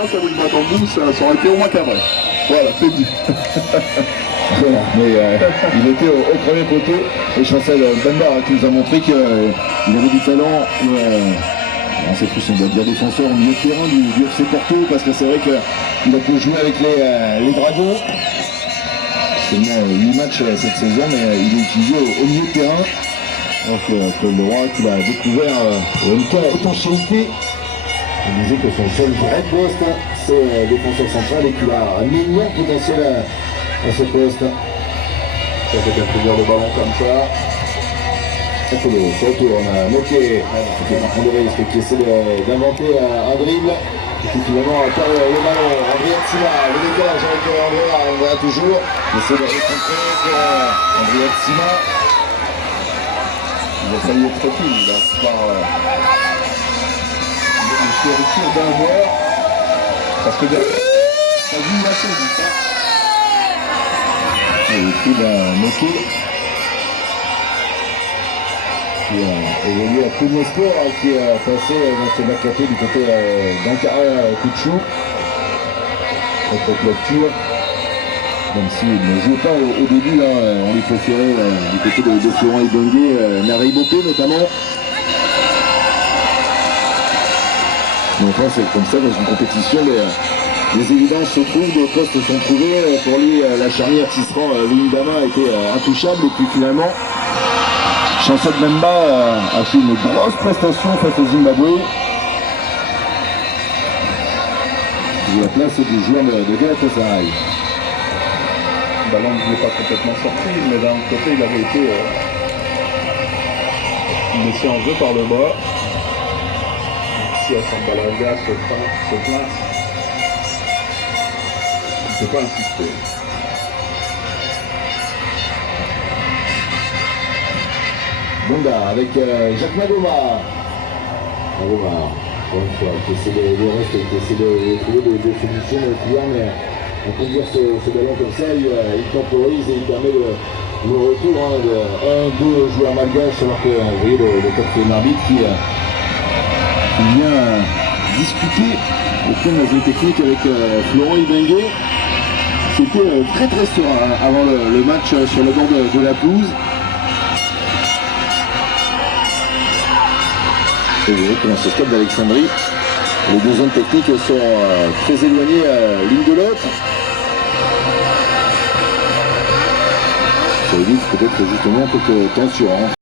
Avec Batambou, ça aurait été au moins cadré. Voilà, c'est dit. Voilà, mais il était au premier poteau et Chancel Bamba qui nous a montré qu'il avait du talent. C'est plus, on doit dire, défenseur au milieu de terrain du FC Porto, parce que c'est vrai qu'il a pu jouer avec les Dragons. Seulement 8 matchs cette saison, mais il est utilisé au milieu de terrain. Donc Claude Leroy qui l'a découvert au MK étanchéité. Il disait que son seul vrai poste, c'est défenseur central et qu'il a un énorme potentiel à ce poste. Ça fait un plaisir de ballon comme ça. Sur le tour, on a Moquet qui prend des risques, qui essaie d'inventer un dribble, et qui finalement perd le ballon. André Atsima, le décalage avec Andrea toujours, il essaie de recentrer pour André Atsima. Il a failli être rapide, là, par le retour d'un joueur. Parce que ça joue la chose, ça. Et le coup d'un Moquet qui a évolué à Pugno Sport, qui a passé dans ce mercato du côté d'Ankara Kouchou, notre club turc. Même s'il ne jouait pas au début, on les préférait du côté de Florent Ibongue, Nari Bopé notamment. Mais enfin, c'est comme ça dans une compétition, les évidences se trouvent, des postes sont trouvés. Pour lui, la charnière Tisserand Windama était intouchable, et puis finalement, Chancel Bamba a fait une grosse prestation face au Zimbabwe. Et la place du joueur de Galatasaray. Le ballon ne voulait pas complètement sortir, mais d'un autre côté, il avait été laissé en jeu par le bas. Si Assambalaga se plaint, il ne peut pas insister. Bonda avec Jacques Magoma. Magoma, encore une fois, qui essaie de rester, qui essaie de trouver des solutions au client, mais on peut dire ce ballon comme ça, il temporise et il permet le retour de 1-2 joueurs malgaches, alors que vous voyez le quatrième arbitre qui vient discuter au point de la zone technique avec Florent Ibenge. C'était très très serein avant le match sur le bord de la pelouse. Et vous voyez que dans ce stade d'Alexandrie, les deux zones techniques sont très éloignées l'une de l'autre. Ça évite peut-être justement quelques tensions.